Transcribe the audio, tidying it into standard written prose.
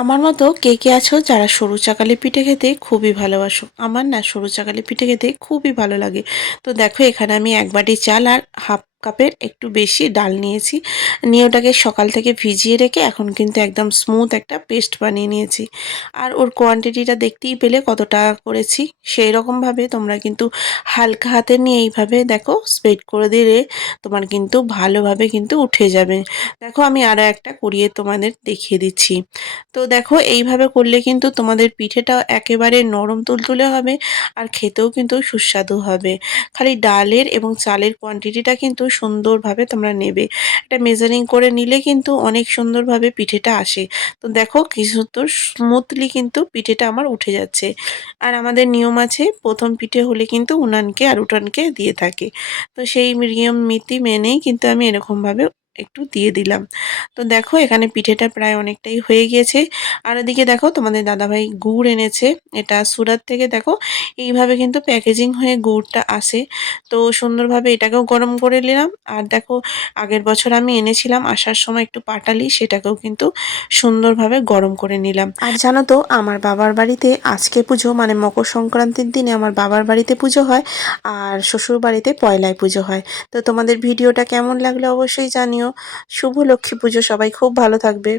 আমার মতো কে কে আছো যারা সরু চাকালি পিঠে খেতে খুবই ভালোবাসো? আমার না সরু চাকালি পিঠে খেতে খুবই ভালো লাগে। তো দেখো এখানে আমি ১ বাটি চাল আর হাফ কাপের একটু বেশি ডাল নিয়েছি। নিয়ে ওটাকে সকাল থেকে ভিজিয়ে রেখে এখন কিন্তু একদম স্মুথ একটা পেস্ট বানিয়ে নিয়েছি। আর ওর কোয়ান্টিটিটা দেখতেই পেলে কতটা করেছি। সেই রকমভাবে তোমরা কিন্তু হালকা হাতে নিয়ে এইভাবে দেখো স্প্রেড করে দিলে তোমার কিন্তু ভালোভাবে কিন্তু উঠে যাবে। দেখো আমি আরো একটা কুড়িয়ে তোমাদের দেখিয়ে দিচ্ছি। তো দেখো এইভাবে করলে কিন্তু তোমাদের পিঠেটাও একেবারে নরম তুলতুলে হবে আর খেতেও কিন্তু সুস্বাদু হবে। খালি ডালের এবং চালের কোয়ান্টিটিটা কিন্তু সুন্দরভাবে তোমরা নেবে। এটা মেজারিং করে নিলে কিন্তু অনেক সুন্দরভাবে পিঠেটা আসে। তো দেখো কি সুন্দর স্মুথলি কিন্তু পিঠেটা আমার উঠে যাচ্ছে। আর আমাদের নিয়ম আছে ১ম পিঠে হলে কিন্তু উনানকে আর উঠানকে দিয়ে থাকে। তো সেই নিয়ম নীতি মেনেই কিন্তু আমি এরকমভাবে একটু দিয়ে দিলাম। তো দেখো এখানে পিঠেটা প্রায় অনেকটাই হয়ে গিয়েছে। আর ওদিকে দেখো তোমাদের দাদাভাই গুড় এনেছে। এটা সুরাত থেকে দেখো এইভাবে কিন্তু প্যাকেজিং হয়ে গুড়টা আসে। তো সুন্দরভাবে এটাকেও গরম করে নিলাম। আর দেখো আগের বছর আমি এনেছিলাম আসার সময় একটু পাটালি, সেটাকেও কিন্তু সুন্দরভাবে গরম করে নিলাম। আর জানো তো আমার বাবার বাড়িতে আজকে পুজো মানে মকর সংক্রান্তির দিনে আমার বাবার বাড়িতে পুজো হয় আর শ্বশুর বাড়িতে পয়লায় পুজো হয়। তো তোমাদের ভিডিওটা কেমন লাগলো অবশ্যই জানিও। শুভ লক্ষ্মী পুজো, সবাই খুব ভালো থাকবে।